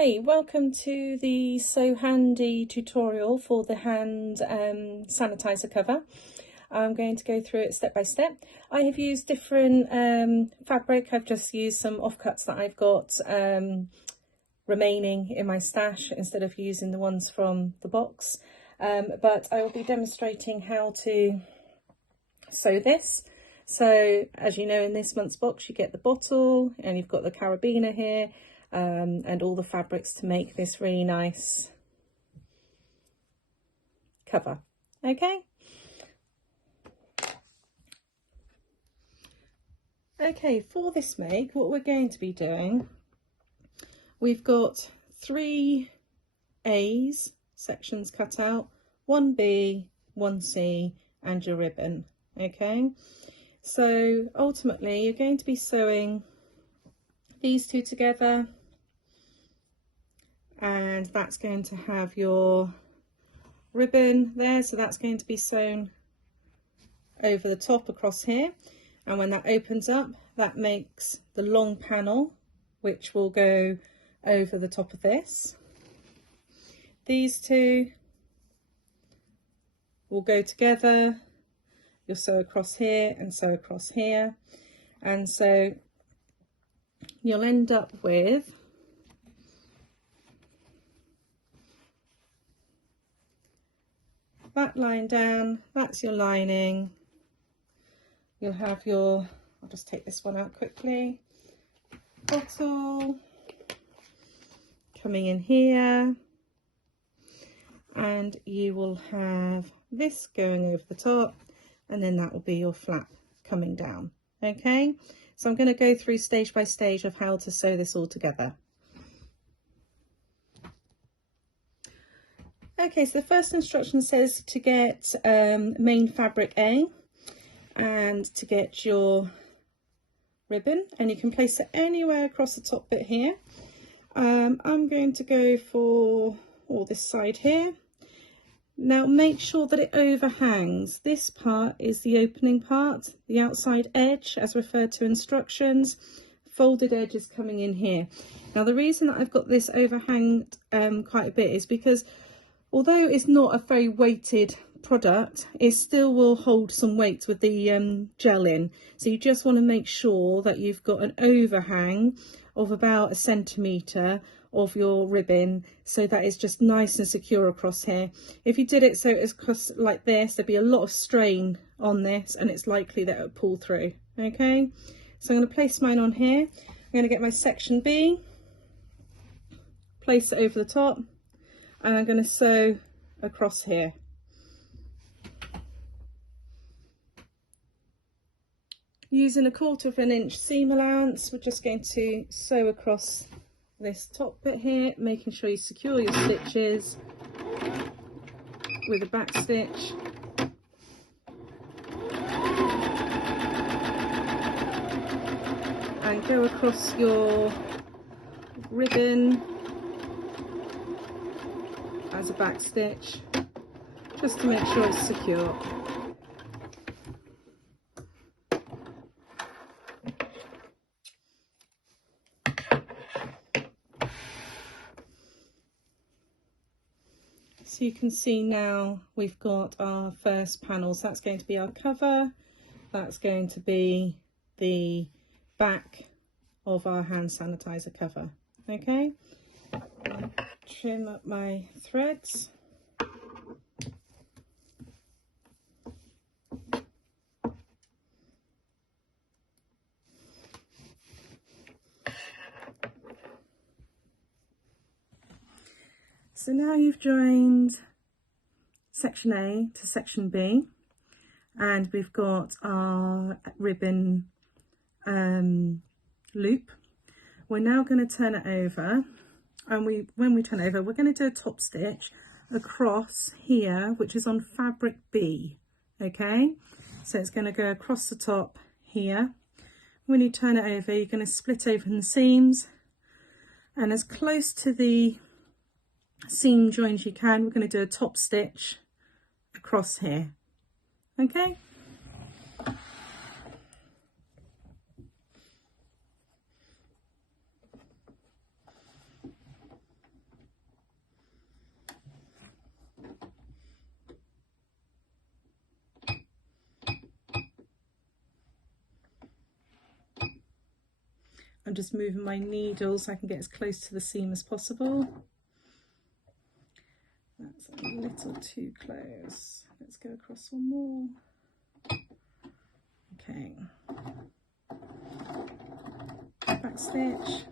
Hi, welcome to the So Handy tutorial for the hand sanitizer cover. I'm going to go through it step by step. I have used different fabric. I've just used some offcuts that I've got remaining in my stash instead of using the ones from the box. But I will be demonstrating how to sew this. So as you know, in this month's box you get the bottle and you've got the carabiner here. And all the fabrics to make this really nice cover. Okay. Okay, for this make, what we're going to be doing, we've got 3 A's sections cut out, 1 B, 1 C, and your ribbon. Okay, so ultimately you're going to be sewing these two together, and that's going to have your ribbon there, so that's going to be sewn over the top across here, and when that opens up that makes the long panel which will go over the top of this. These two will go together, you'll sew across here and sew across here, and so you'll end up with that line down, that's your lining. You'll have your, I'll just take this one out quickly, bottle coming in here, and you will have this going over the top, and then that will be your flap coming down. Okay, so I'm going to go through stage by stage of how to sew this all together. Okay, so the first instruction says to get main fabric A and to get your ribbon, and you can place it anywhere across the top bit here. I'm going to go for this side here. Now make sure that it overhangs. This part is the opening part, the outside edge as referred to instructions. Folded edge is coming in here. Now the reason that I've got this overhanged quite a bit is because although it's not a very weighted product, it still will hold some weight with the gel in. So you just want to make sure that you've got an overhang of about 1 centimetre of your ribbon, so that it's just nice and secure across here. If you did it so it's across like this, there'd be a lot of strain on this and it's likely that it would pull through. Okay, so I'm going to place mine on here. I'm going to get my section B, place it over the top, and I'm going to sew across here. Using a 1/4 inch seam allowance, we're just going to sew across this top bit here, making sure you secure your stitches with a back stitch. And go across your ribbon as a back stitch, just to make sure it's secure. So you can see now we've got our first panel. So that's going to be our cover, that's going to be the back of our hand sanitizer cover. Okay, trim up my threads. So now you've joined section A to section B, and we've got our ribbon loop. We're now going to turn it over, and when we turn it over, we're going to do a top stitch across here, which is on fabric B. Okay, so it's going to go across the top here. When you turn it over, you're going to split open the seams, and as close to the seam join as you can, we're going to do a top stitch across here. Okay, I'm just moving my needle so I can get as close to the seam as possible. That's a little too close. Let's go across one more. Okay. Back stitch.